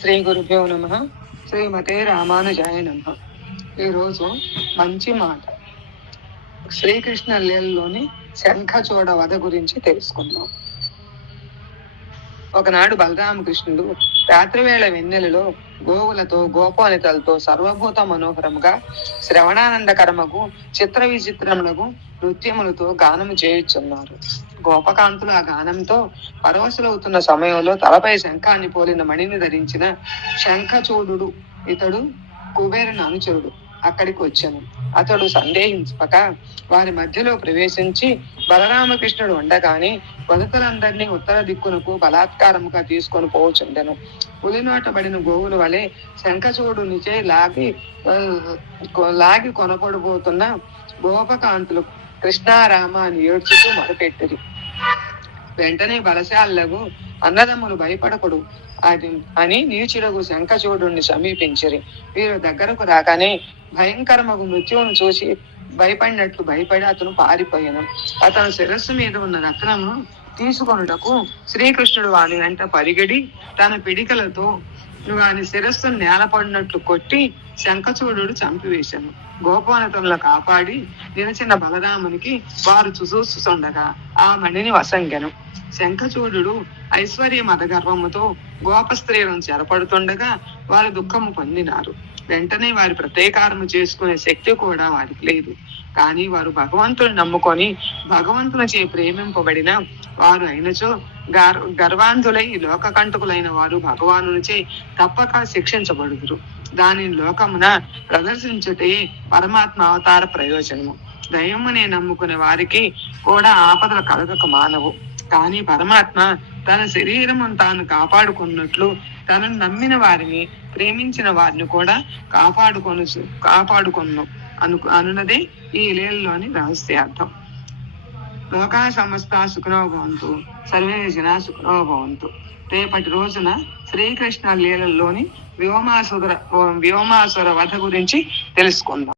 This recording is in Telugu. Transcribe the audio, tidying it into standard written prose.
శ్రీ గురుభ్యో నమ. శ్రీమతే రామానుజాయ నమ. ఈరోజు మంచి మాట, శ్రీకృష్ణ లీలలోని శంఖచూడ వధ గురించి తెలుసుకుందాం. ఒకనాడు బలరామకృష్ణుడు రాత్రివేళ వెన్నెలలో గోవులతో గోపాలితలతో సర్వభూత మనోహరముగా శ్రవణానందకరమగు చిత్ర విచిత్రములకు నృత్యములతో గానము చేయుచున్నారు. గోపకాంతులు ఆ గానంతో పరవశులవుతున్న సమయంలో తలపై శంఖాన్ని పోలిన మణిని ధరించిన శంఖచూడు, ఇతడు కుబేరుని అనుచరుడు, అక్కడికి వచ్చాను. అతడు సందేహించక వారి మధ్యలో ప్రవేశించి బలరామకృష్ణుడు ఉండగానే వధుకులందరినీ ఉత్తర దిక్కునకు బలాత్కారముగా తీసుకొని పోవచుండెను. పులినోటబడిన గోవుల వలె శంఖచూడునిచే లాగి కొనపడిపోతున్న గోపకాంతులు కృష్ణారామ అని ఏడ్చుతూ మొదపెట్టిరి. వెంటనే బలశాలకు అన్నదమ్ములు భయపడకుడు అని నీచులకు శంఖచూడుని సమీపించిరి. వీరు దగ్గరకు రాగానే భయంకరమగు మృత్యువును చూసి భయపడినట్లు భయపడి అతను పారిపోయాను. అతను శిరస్సు మీద ఉన్న రత్నమును తీసుకొనుటకు శ్రీకృష్ణుడు వాని వెంట పరిగెడి తన పిడికలతో వాని శిరస్సును నేలపడినట్లు కొట్టి శంఖచూడు చంపివేశాను. గోపాలతముల కాపాడి నిలిచిన బలరామునికి వారు చూస్తుండగా ఆ మణిని వసంగెను. శంఖచూడు ఐశ్వర్య మదగర్వముతో గోప స్త్రీలను చెరపడుతుండగా వారు దుఃఖము పొందినారు. వెంటనే వారి ప్రతీకారము చేసుకునే శక్తి కూడా వారికి లేదు. కానీ వారు భగవంతుని నమ్ముకొని భగవంతునిచే ప్రేమింపబడిన వారు అయినచో గర్వాంధులై లోకకంటకులైన వారు భగవానునిచే తప్పక శిక్షించబడుదురు. దానిని లోకమున ప్రదర్శించుటే పరమాత్మ అవతార ప్రయోజనము. దైవమునే నమ్ముకునే వారికి కూడా ఆపదలు కలగక మానవు. కానీ పరమాత్మ తన శరీరమును తాను కాపాడుకున్నట్లు తనను నమ్మిన వారిని, ప్రేమించిన వారిని కూడా కాపాడుకొను అనున్నదే ఈ లీలలోని రహస్యార్థం. లోకా సమస్త సుఖనో భవంతు, సర్వే జనా సుఖనో భవంతు. రేపటి రోజున శ్రీకృష్ణ లీలలోని వ్యోమాసుర వధ గురించి తెలుసుకుందాం.